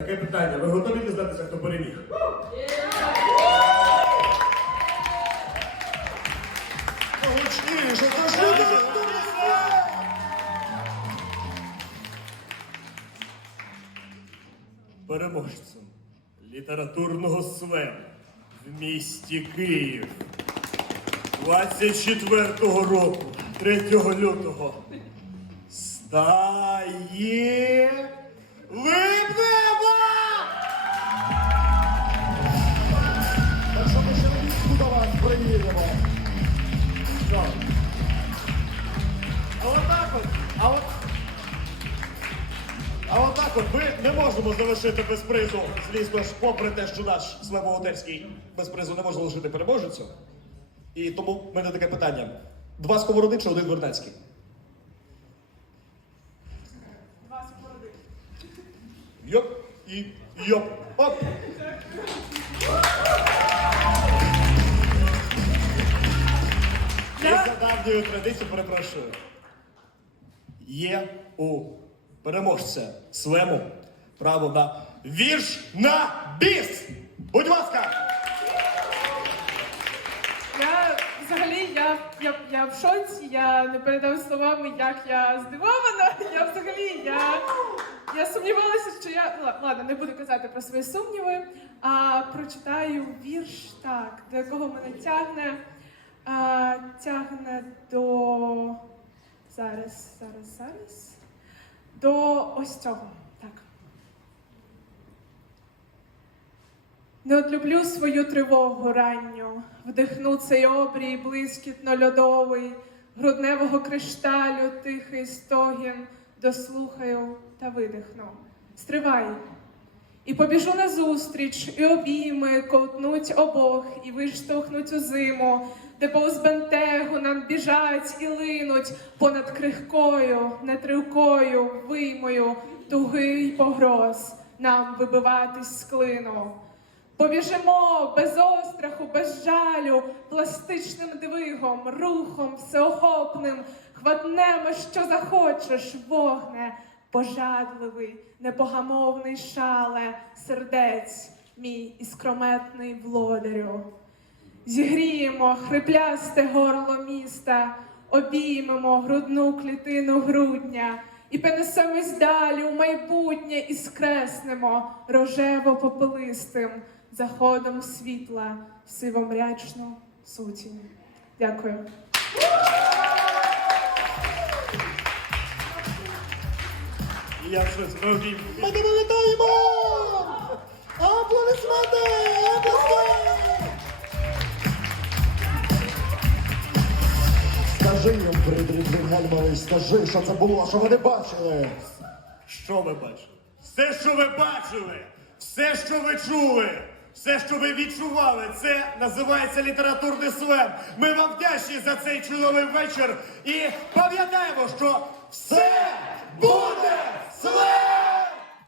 Таке питання. Ви готові дізнатися, хто переміг? Гучніше, Переможцем літературного слему в місті Київ 24-го року, 3 лютого, стає Липнева! Ми не можемо залишити без призу, звісно ж, попри те, що наш Славоготерський без призу не може лишити переможецю. І тому в мене таке питання: два сковороди чи один Вернецький? Два супроводи. Йоп і йоп. Оп! І за давньою традицією перепрошую. Є у переможця слему право на вірш на біс! Будь ласка! Я взагалі я, я, я в шоці, я не передам словами, як я здивована. Я взагалі я, я сумнівалася, що я. Ладно, не буду казати про свої сумніви, а прочитаю вірш так, до якого мене тягне. А, тягне до. Зараз, зараз, зараз. До ось цього. Так. Не отлюблю свою тривогу ранню, вдихну цей обрій блискітно-льодовий, грудневого кришталю тихий стогін, дослухаю та видихну. Стривай. І побіжу назустріч, і обійми ковтнуть обох, і виштовхнуть у зиму, де повз бентегу нам біжать і линуть понад крихкою, нетривкою, виймою, туги й погроз нам вибиватись з клину. Побіжимо без остраху, без жалю, пластичним двигом, рухом всеохопним, хватнемо, що захочеш, вогне, пожадливий, непогамовний шале, сердець, мій іскрометний володарю. Зігріємо хриплясте горло міста, обіймемо грудну клітину грудня і перенесемось далі у майбутнє і скреснемо рожево-попелистим заходом світла в сивомрячну сутінь. Дякую. Я щось не. Ми вітаємо! Аплодисменти! Аплодисменти! Скажи їм, Фридріх Вільгельмович, скажи, що це було, що вони бачили. Що ви бачили? Все, що ви бачили, все, що ви чули, все, що ви відчували, це називається літературний слем. Ми вам вдячні за цей чудовий вечір і пам'ятаємо, що все буде слем!